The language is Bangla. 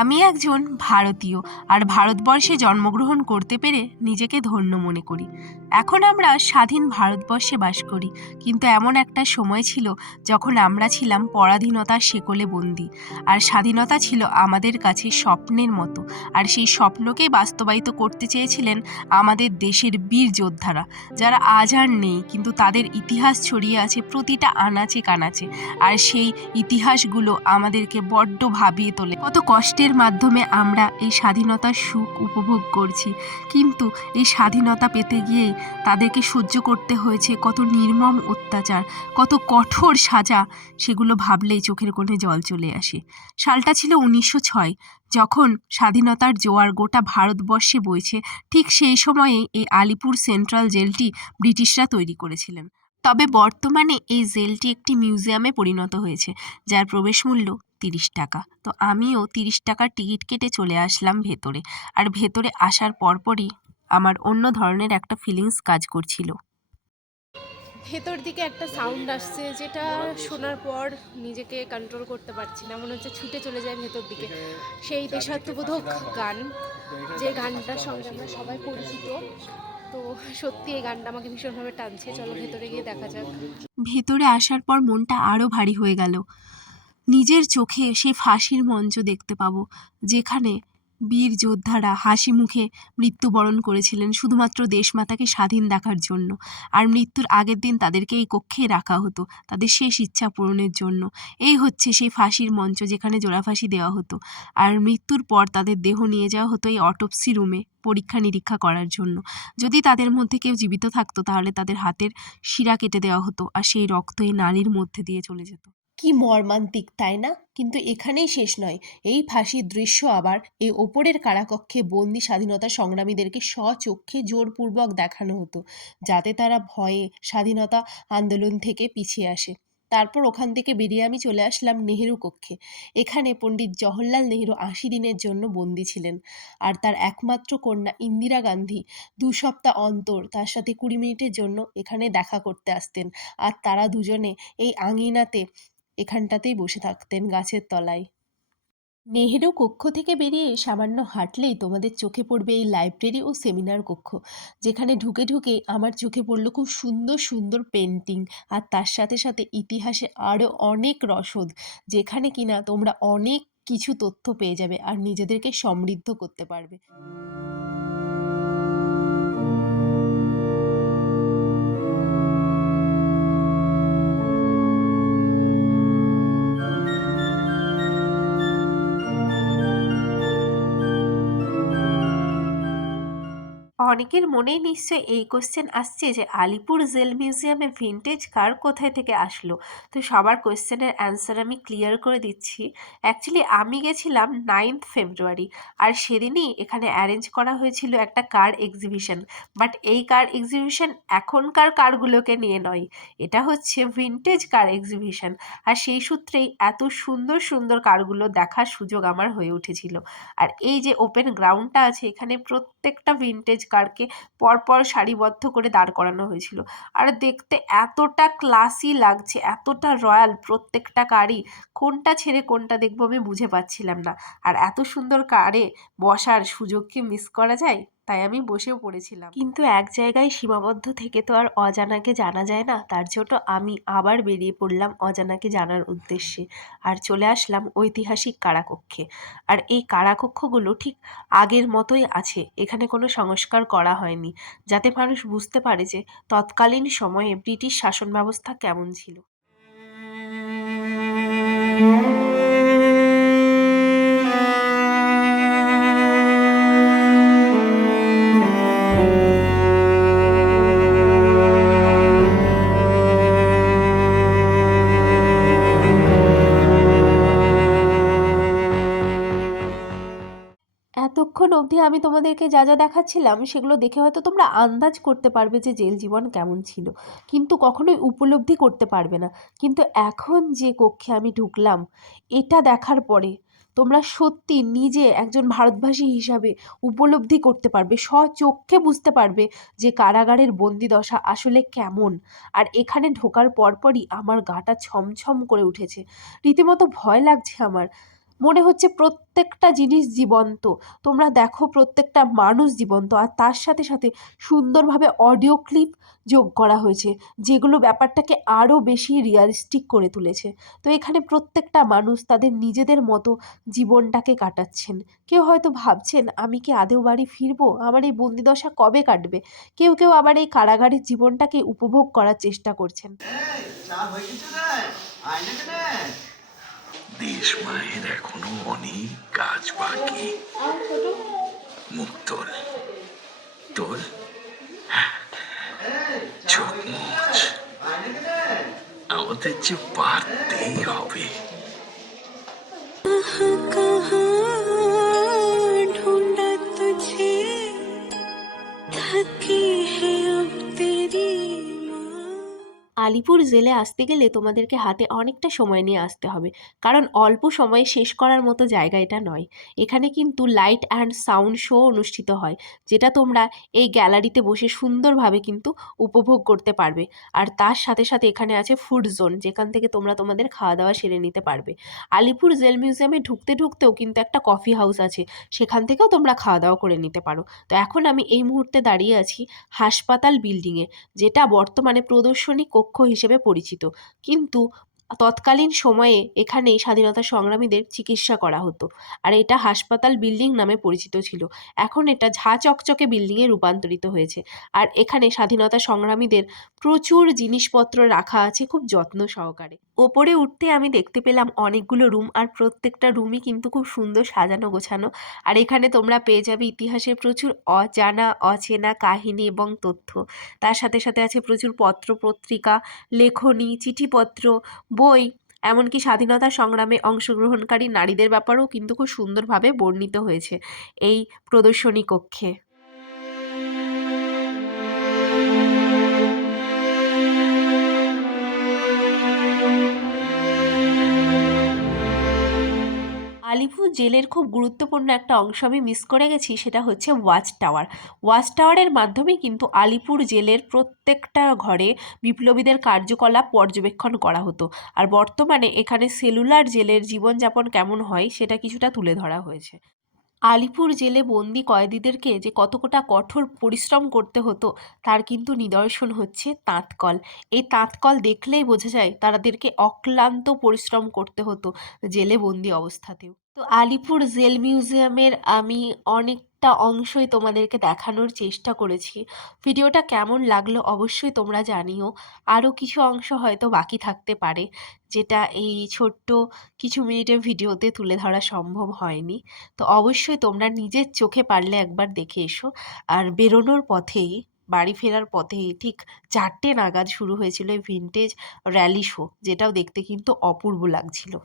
আমি একজন ভারতীয় আর ভারতবর্ষে জন্মগ্রহণ করতে পেরে নিজেকে ধন্য মনে করি। এখন আমরা স্বাধীন ভারতবর্ষে বাস করি, কিন্তু এমন একটা সময় ছিল যখন আমরা ছিলাম পরাধীনতার শেকলে বন্দী। আর স্বাধীনতা ছিল আমাদের কাছে স্বপ্নের মতো, আর সেই স্বপ্নকেই বাস্তবায়িত করতে চেয়েছিলেন আমাদের দেশের বীর যোদ্ধারা, যারা আজ আর নেই, কিন্তু তাদের ইতিহাস ছড়িয়ে আছে প্রতিটা আনাচে কানাচে। আর সেই ইতিহাসগুলো আমাদেরকে বড্ড ভাবিয়ে তোলে। কত কষ্টের মাধ্যমে আমরা এই স্বাধীনতার সুখ উপভোগ করছি, কিন্তু এই স্বাধীনতা পেতে গিয়ে তাদেরকে সহ্য করতে হয়েছে কত নির্মম অত্যাচার, কত কঠোর সাজা। সেগুলো ভাবলেই চোখের কোণে জল চলে আসে। সালটা ছিল 1906, যখন স্বাধীনতার জোয়ার গোটা ভারতবর্ষে বইছে। ঠিক সেই সময়ে এই আলিপুর সেন্ট্রাল জেলটি ব্রিটিশরা তৈরি করেছিলেন। তবে বর্তমানে এই জেলটি একটি মিউজিয়ামে পরিণত হয়েছে, যার প্রবেশ মূল্য 30 টাকা। তো আমিও 30 টাকার টিকিট কেটে চলে আসলাম ভেতরে। আর ভেতরে আসার পরপরই আমার অন্য ধরনের একটা ফিলিংস কাজ করছিল। ভেতর দিকে একটা সাউন্ড আসছে, যেটা শোনার পর নিজেকে কন্ট্রোল করতে পারছি না, মনে হচ্ছে ছুটে চলে যায় ভেতর দিকে। সেই দেশাত্মবোধক গান, যে গানটার সঙ্গে আমরা সবাই পরিচিত। তো সত্যি এই গানটা আমাকে ভীষণভাবে টানছে। চলো ভেতরে গিয়ে দেখা যাক। ভেতরে আসার পর মনটা আরও ভারী হয়ে গেল। নিজের চোখে সেই ফাঁসির মঞ্চ দেখতে পাবো, যেখানে বীর যোদ্ধারা হাসি মুখে মৃত্যুবরণ করেছিলেন শুধুমাত্র দেশমাতাকে স্বাধীন দেখার জন্য। আর মৃত্যুর আগের দিন তাদেরকে এই কক্ষেই রাখা হতো তাদের শেষ ইচ্ছা পূরণের জন্য। এই হচ্ছে সেই ফাঁসির মঞ্চ, যেখানে জোড়াফাঁসি দেওয়া হতো। আর মৃত্যুর পর তাদের দেহ নিয়ে যাওয়া হতো এই অটোপসি রুমে পরীক্ষা নিরীক্ষা করার জন্য। যদি তাদের মধ্যে কেউ জীবিত থাকতো, তাহলে তাদের হাতের শিরা কেটে দেওয়া হতো, আর সেই রক্ত এই নালীর মধ্যে দিয়ে চলে যেত। কি মর্মান্তিক, তাই না? কিন্তু এখানেই শেষ নয়। এই ফাঁসির দৃশ্য আবার এই ওপরের কারাকক্ষে বন্দি স্বাধীনতা সংগ্রামীদেরকে স্বচক্ষে জোরপূর্বক দেখানো হতো, যাতে তারা ভয়ে স্বাধীনতা আন্দোলন থেকে পিছিয়ে আসে। তারপর ওখান থেকে বেরিয়ে আমি চলে আসলাম নেহেরু কক্ষে। এখানে পণ্ডিত জওহরলাল নেহেরু 80 দিনের জন্য বন্দী ছিলেন। আর তার একমাত্র কন্যা ইন্দিরা গান্ধী 2 সপ্তাহ অন্তর তার সাথে 20 মিনিটের জন্য এখানে দেখা করতে আসতেন। আর তারা দুজনে এই আঙিনাতে এখানটাতেই বসে থাকতেন গাছের তলায়। নেহেরু কক্ষ থেকে বেরিয়ে সামান্য হাঁটলেই তোমাদের চোখে পড়বে এই লাইব্রেরি ও সেমিনার কক্ষ, যেখানে ঢুকে ঢুকে আমার চোখে পড়লো খুব সুন্দর সুন্দর পেন্টিং। আর তার সাথে সাথে ইতিহাসে আরও অনেক রসদ, যেখানে কিনা তোমরা অনেক কিছু তথ্য পেয়ে যাবে আর নিজেদেরকে সমৃদ্ধ করতে পারবে। অনেকের মনেই নিশ্চয়ই এই কোশ্চেন আসছে যে আলিপুর জেল মিউজিয়ামে ভিনটেজ কার কোথায় থেকে আসলো। তো সবার কোশ্চেনের অ্যান্সার আমি ক্লিয়ার করে দিচ্ছি। অ্যাকচুয়ালি আমি গেছিলাম 9th ফেব্রুয়ারি, আর সেদিনই এখানে অ্যারেঞ্জ করা হয়েছিল একটা কার এক্সিবিশন। বাট এই কার এক্সিবিশন এখনকার কারগুলোকে নিয়ে নয়, এটা হচ্ছে ভিনটেজ কার এক্সিবিশন। আর সেই সূত্রেই এত সুন্দর সুন্দর কারগুলো দেখার সুযোগ আমার হয়ে উঠেছিল। আর এই যে ওপেন গ্রাউন্ডটা আছে, এখানে প্রত্যেকটা ভিনটেজ কারকে পরপর সারিবদ্ধ করে দাঁড় করানো হয়েছিল। আর দেখতে এতটা ক্লাসি লাগছে, এতটা রয়্যাল প্রত্যেকটা কারই, কোনটা ছেড়ে কোনটা দেখবো আমি বুঝে পাচ্ছিলাম না। আর এত সুন্দর কারে বসার সুযোগ কি মিস করা যায়? তাই আমি বসেও পড়েছিলাম। কিন্তু এক জায়গায় সীমাবদ্ধ থেকে তো আর অজানাকে জানা যায় না, তার জন্য আমি আবার বেরিয়ে পড়লাম অজানাকে জানার উদ্দেশ্যে। আর চলে আসলাম ঐতিহাসিক কারাকক্ষে। আর এই কারাকক্ষগুলো ঠিক আগের মতোই আছে, এখানে কোনো সংস্কার করা হয়নি, যাতে মানুষ বুঝতে পারে যে তৎকালীন সময়ে ব্রিটিশ শাসন ব্যবস্থা কেমন ছিল। এতক্ষণ অবধি আমি তোমাদেরকে যা যা দেখাচ্ছিলাম, সেগুলো দেখে হয়তো তোমরা আন্দাজ করতে পারবে যে জেল জীবন কেমন ছিল, কিন্তু কখনোই উপলব্ধি করতে পারবে না। কিন্তু এখন যে কক্ষে আমি ঢুকলাম, এটা দেখার পরে তোমরা সত্যি নিজে একজন ভারতবাসী হিসাবে উপলব্ধি করতে পারবে, স্বচক্ষে বুঝতে পারবে যে কারাগারের বন্দিদশা আসলে কেমন। আর এখানে ঢোকার পরপরই আমার গাটা ছমছম করে উঠেছে, রীতিমতো ভয় লাগছে আমার। মনে হচ্ছে প্রত্যেকটা জিনিস জীবন্ত। তোমরা দেখো প্রত্যেকটা মানুষ জীবন্ত, আর তার সাথে সাথে সুন্দরভাবে অডিও ক্লিপ যোগ করা হয়েছে, যেগুলো ব্যাপারটাকে আরও বেশি রিয়ালিস্টিক করে তুলেছে। তো এখানে প্রত্যেকটা মানুষ তাদের নিজেদের মতো জীবনটাকে কাটাচ্ছেন। কেউ হয়তো ভাবছেন আমি কি আদেও বাড়ি ফিরবো, আমার এই বন্দিদশা কবে কাটবে। কেউ কেউ আবার এই কারাগারের জীবনটাকে উপভোগ করার চেষ্টা করছেন। দেশ মায়ের এখনো অনেক কাজ বাকি। মুখ তোল, তোল, চোখ মুছ, আমাদের যে পারতেই হবে। ढूंढा तुझे थकी है अब तेरी আলিপুর জেলে আসতে গেলে তোমাদেরকে হাতে অনেকটা সময় নিয়ে আসতে হবে, কারণ অল্প সময়ে শেষ করার মতো জায়গা এটা নয়। এখানে কিন্তু লাইট অ্যান্ড সাউন্ড শো অনুষ্ঠিত হয়, যেটা তোমরা এই গ্যালারিতে বসে সুন্দরভাবে কিন্তু উপভোগ করতে পারবে। আর তার সাথে সাথে এখানে আছে ফুড জোন, যেখান থেকে তোমরা তোমাদের খাওয়া দাওয়া সেরে নিতে পারবে। আলিপুর জেল মিউজিয়ামে ঢুকতে ঢুকতেও কিন্তু একটা কফি হাউস আছে, সেখান থেকেও তোমরা খাওয়া দাওয়া করে নিতে পারো। তো এখন আমি এই মুহূর্তে দাঁড়িয়ে আছি হাসপাতাল বিল্ডিংয়ে, যেটা বর্তমানে প্রদর্শনী কক্ষ হিসেবে পরিচিত, কিন্তু তৎকালীন সময়ে এখানেই স্বাধীনতা সংগ্রামীদের চিকিৎসা করা হতো, আর এটা হাসপাতাল বিল্ডিং নামে পরিচিত ছিল। এখন এটা ঝাঁ চকচকে বিল্ডিংয়ে রূপান্তরিত হয়েছে, আর এখানে স্বাধীনতা সংগ্রামীদের প্রচুর জিনিসপত্র রাখা আছে খুব যত্ন সহকারে। ওপরে উঠতে আমি দেখতে পেলাম অনেকগুলো রুম, আর প্রত্যেকটা রুমই কিন্তু খুব সুন্দর সাজানো গোছানো। আর এখানে তোমরা পেয়ে যাবে ইতিহাসের প্রচুর অজানা অচেনা কাহিনী এবং তথ্য। তার সাথে সাথে আছে প্রচুর পত্র পত্রিকা, লেখনী, চিঠিপত্র, বই, এমনকি স্বাধীনতা সংগ্রামে অংশগ্রহণকারী নারীদের ব্যাপারেও কিন্তু খুব সুন্দরভাবে বর্ণিত হয়েছে এই প্রদর্শনী কক্ষে। আলিপুর জেলের খুব গুরুত্বপূর্ণ একটা অংশ আমি মিস করে গেছি, সেটা হচ্ছে ওয়াচ টাওয়ার। ওয়াচ টাওয়ারের মাধ্যমেই কিন্তু আলিপুর জেলের প্রত্যেকটা ঘরে বিপ্লবীদের কার্যকলাপ পর্যবেক্ষণ করা হতো, আর বর্তমানে এখানে সেলুলার জেলের জীবনযাপন কেমন হয় সেটা কিছুটা তুলে ধরা হয়েছে। আলিপুর জেলে বন্দি কয়েদিদেরকে যে কতটা কঠোর পরিশ্রম করতে হতো তার কিন্তু নিদর্শন হচ্ছে তাঁতকল। এই তাঁতকল দেখলেই বোঝা যায় তাদেরকে অক্লান্ত পরিশ্রম করতে হতো জেলে বন্দি অবস্থাতেও। তো আলিপুর জেল মিউজিয়ামের আমি অনেকটা অংশই তোমাদেরকে দেখানোর চেষ্টা করেছি। ভিডিওটা কেমন লাগলো অবশ্যই তোমরা জানিও। আরও কিছু অংশ হয়তো বাকি থাকতে পারে, যেটা এই ছোট্ট কিছু মিনিটের ভিডিওতে তুলে ধরা সম্ভব হয়নি। তো অবশ্যই তোমরা নিজের চোখে পারলে একবার দেখে এসো। আর বেরোনোর পথেই, বাড়ি ফেরার পথেই ঠিক 4টে নাগাদ শুরু হয়েছিল এই ভিন্টেজ র্যালি শো, যেটাও দেখতে কিন্তু অপূর্ব লাগছিল।